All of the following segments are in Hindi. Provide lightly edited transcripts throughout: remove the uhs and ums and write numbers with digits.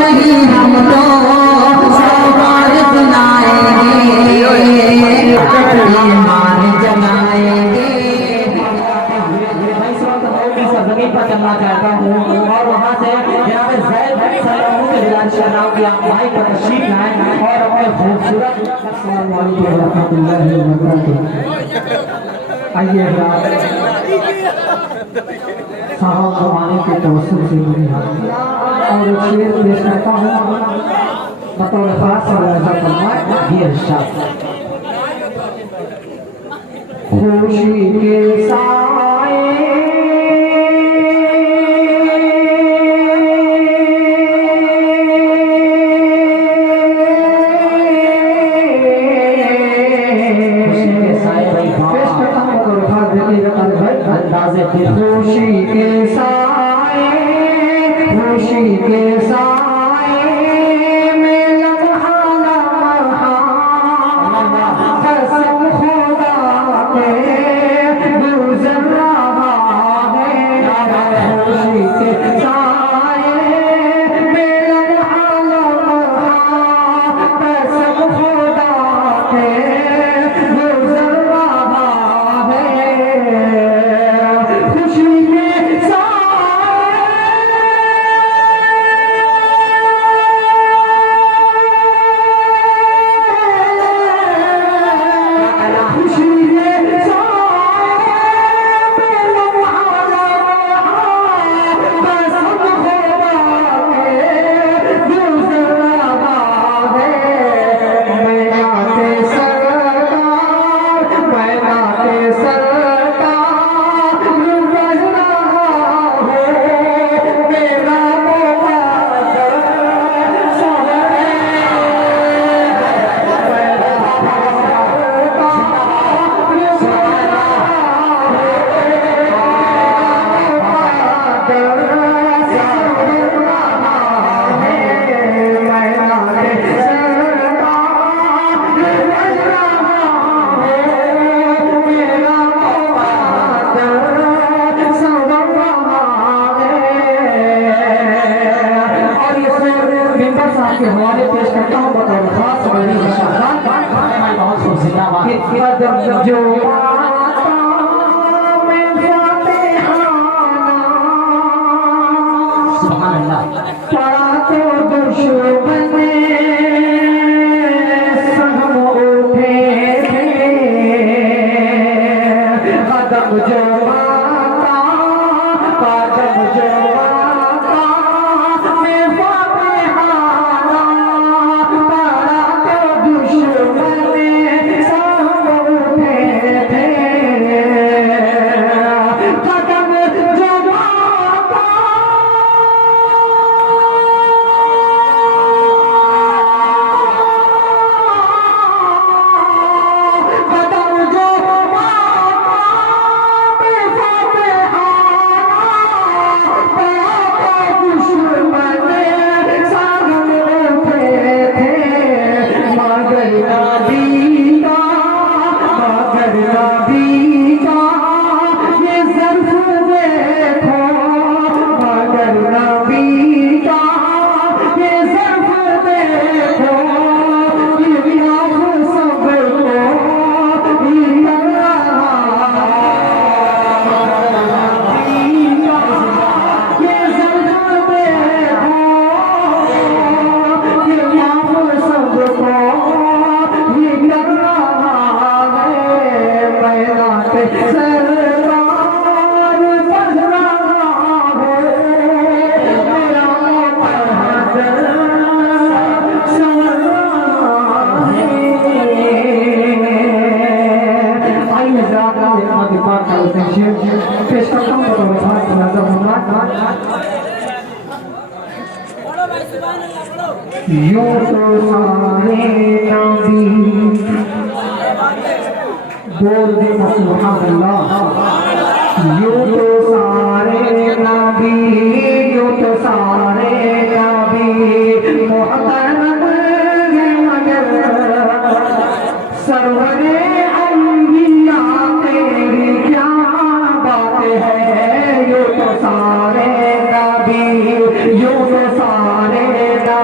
नहीं हम तो सौ बार सुनाएंगे, ईमान जलाएंगे। जमीन पर चलना चाहता हूँ और वहाँ से जनाब ज़ैद सलाम के दिलाने शनाओ की आप भाई पर तशरीफ लाएं और अपने खूबसूरत अस्सलाम वालेकुम व रहमतुल्लाहि व बरकातहू। आइए साहब ज़माने के तवस्सुल से मेरी हाज़िरी और एक शेर पेश करता हूँ बतौर खास और ऐसा फरमाए ये इरशाद। खुशी के साए खुशी के साए, खुशी के साए में लम्हा लम्हा कसम खुदा के गुज़र रहा है। खुशी के साए में लम्हा लम्हा कसम खुदा के गुज़र रहा है। के हवाले पेश करता हूँ बतौर खास मेरी निशान बहुत खूब जिंदाबाद जो सुभान अल्लाह क्या तो दुश्मन सहम उठे कदम जो कदम जो यूं तो सारे नबी बोल दे सुभान अल्लाह। यूं तो सारे नबी, यूं तो सारे नबी मोहतरम हैं मगर सरवरे अंबिया तेरी क्या बात है। यूं तो सारे नबी, यूं तो सारे नबी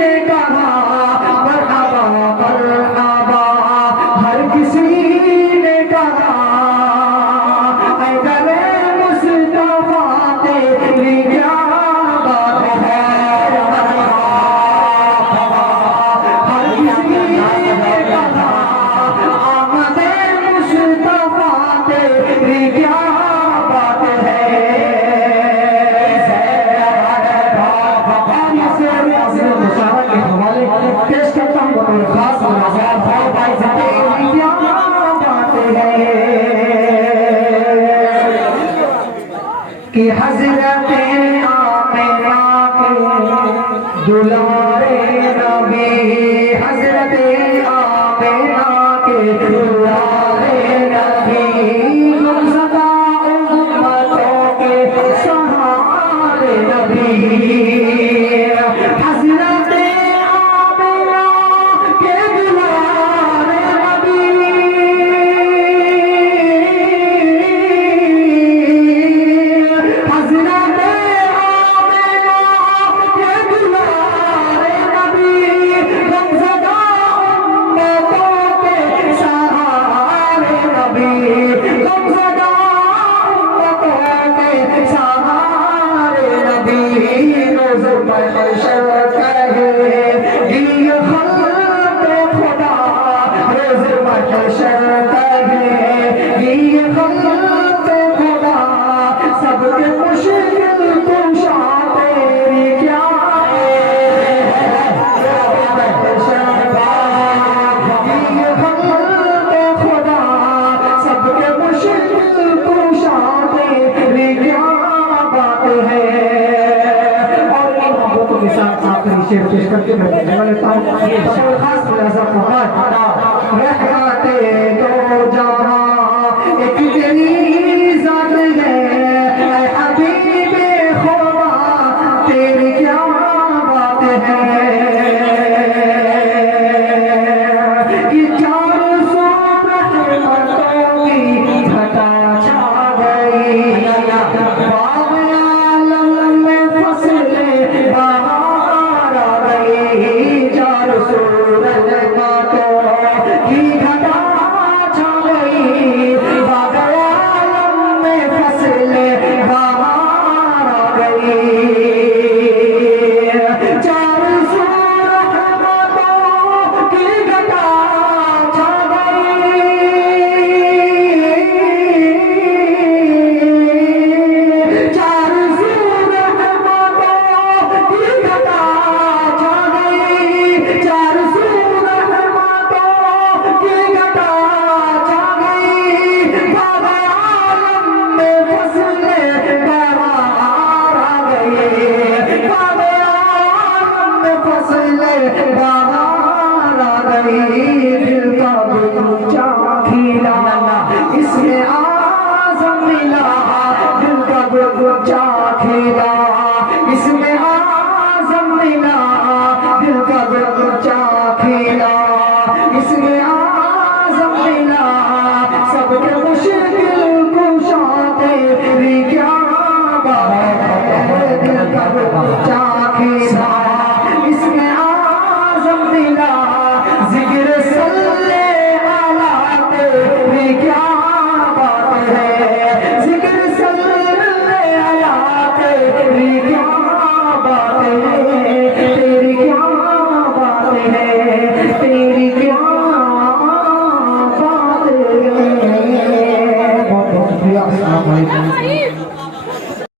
ने कहा मरहबा मरहबा, हर किसी ने कहा ऐ गले मुस्तफा तेरी क्या बात है। हर किसी ने कहा आमदे मुस्तफा तेरी क्या बात है। पेश करता हूँ बतौर खास भाई तेरी क्या बात है कि हजरत आमिना के दुलारे नबी, हजरत आमिना के दुलारे नबी, गुमशुदा उम्मतों के सहारे नबी, हजरत आमिना के दुलारे नबी, हजरत आमिना के दुलारे नबी, गुमशुदा उम्मतों के सहारे नबी, गुमशुदा उम्मतों के सहारे नबी, रोज़ महशर कहेगी खल्क़ खुदा, रोज़ महशर कहेगी खल्क़ खुदा, सबके मुश्किल कुशा तेरी क्या है। महशर कहेगी खल्क़ खुदा, सबके मुश्किल कुशा तेरी क्या बात है। और इन मोहब्बतों के साथ आखिरी शेर पेश करके मैं कहने वाला हूँ बतौर खास मुलाज़ा फरमात रहमते दो जहां एक तेरी ज़ात है ऐ हबीबे खुदा तेरी क्या बात है। कि चारों सौ रहमतों की घटा छा गई, बाग आलम में फसले बहार आ गई, चारों सौ रहमतों की घटा छा गई, बाग आलम में फसले बहार आ गई, चारों सौ रहमतों की घटा छा गई, चारों सौ रहमतों की घटा छा गई, चारों सौ रहमतों की घटा छा गई, बाग आलम में फसले बहार आ गई, बाग आलम में फसले बहार आ गई।